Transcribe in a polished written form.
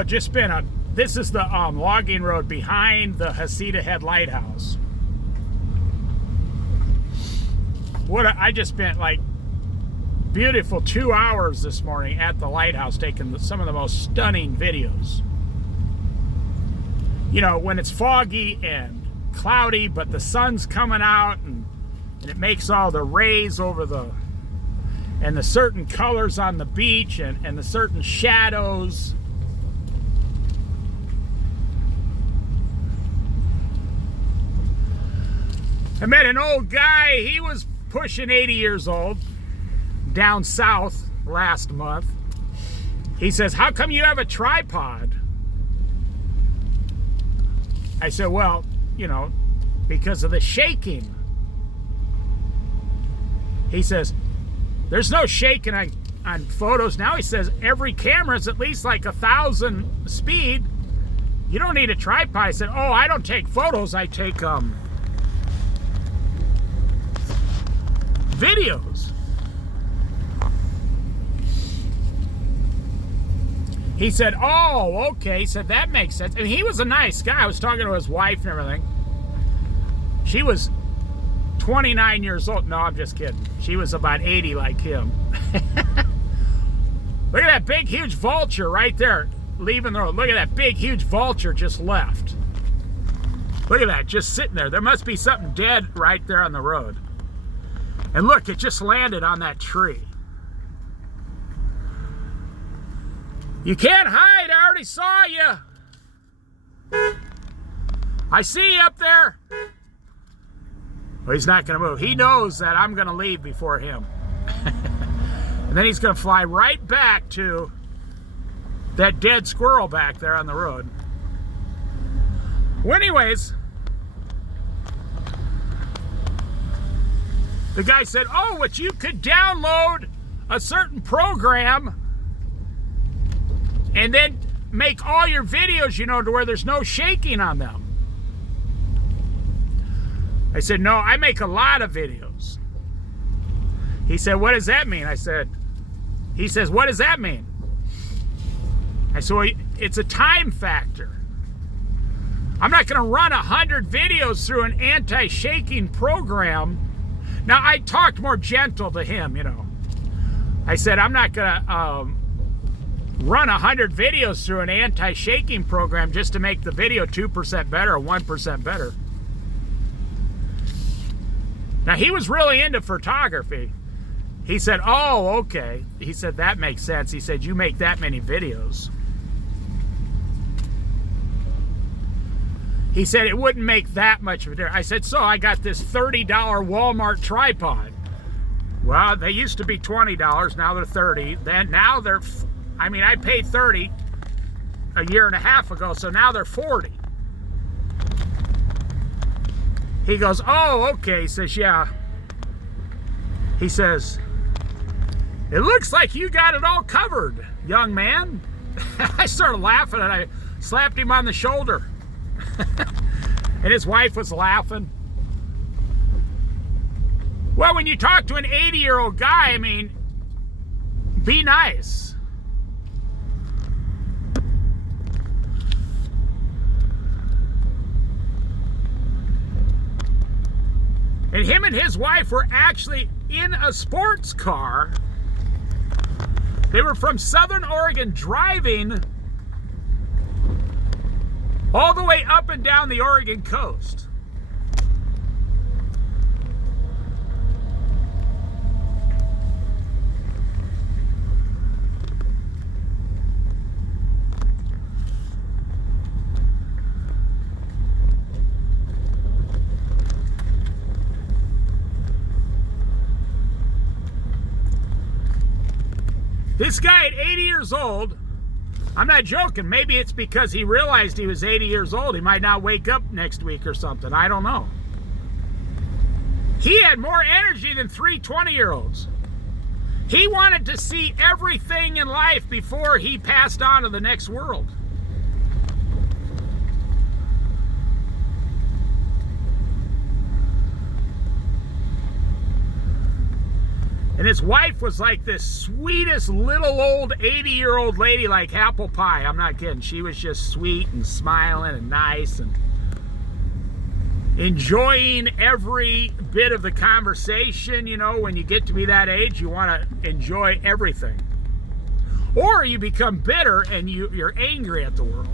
had just been this is the logging road behind the Hasita Head Lighthouse. I just spent like beautiful 2 hours this morning at the lighthouse taking some of the most stunning videos. You know, when it's foggy and cloudy, but the sun's coming out and it makes all the rays over and the certain colors on the beach and the certain shadows. I met an old guy, he was pushing 80 years old, down south last month. He says, "How come you have a tripod?" I said, "Well, you know, because of the shaking." He says, "There's no shaking on photos now." He says, "Every camera is at least like 1,000 speed. You don't need a tripod." I said, "Oh, I don't take photos, I take videos." He said, "Oh, okay." He said, "That makes sense." And he was a nice guy. I was talking to his wife and everything. She was 29 years old. No, I'm just kidding. She was about 80 like him. Look at that big, huge vulture right there leaving the road. Look at that big, huge vulture just left. Look at that, just sitting there. There must be something dead right there on the road. And look, it just landed on that tree. You can't hide, I already saw you. I see you up there. Well, he's not gonna move. He knows that I'm gonna leave before him. And then he's gonna fly right back to that dead squirrel back there on the road. Well, anyways, the guy said, "Oh, but you could download a certain program and then make all your videos, you know, to where there's no shaking on them." I said, "No, I make a lot of videos." He said, "What does that mean?" He says, "What does that mean?" I said, "Well, it's a time factor. I'm not going to run 100 videos through an anti-shaking program." Now, I talked more gentle to him, you know. I said, "I'm not going to run 100 videos through an anti-shaking program just to make the video 2% better or 1% better." Now, he was really into photography. He said, "Oh, okay." He said, "That makes sense." He said, "You make that many videos." He said, "It wouldn't make that much of a difference." I said, "So I got this $30 Walmart tripod." Well, they used to be $20, now they're 30. Now they're, I mean, I paid 30 a year and a half ago, so now they're 40. He goes, "Oh, okay." He says, "Yeah." He says, "It looks like you got it all covered, young man." I started laughing and I slapped him on the shoulder. And his wife was laughing. Well, when you talk to an 80-year-old guy, I mean, be nice. And him and his wife were actually in a sports car. They were from Southern Oregon driving all the way up and down the Oregon coast. This guy at 80 years old, I'm not joking, maybe it's because he realized he was 80 years old. He might not wake up next week or something, I don't know. He had more energy than 3 20-year-olds. He wanted to see everything in life before he passed on to the next world. And his wife was like this sweetest little old 80-year-old lady, like apple pie. I'm not kidding. She was just sweet and smiling and nice and enjoying every bit of the conversation. You know, when you get to be that age, you want to enjoy everything. Or you become bitter and you're angry at the world.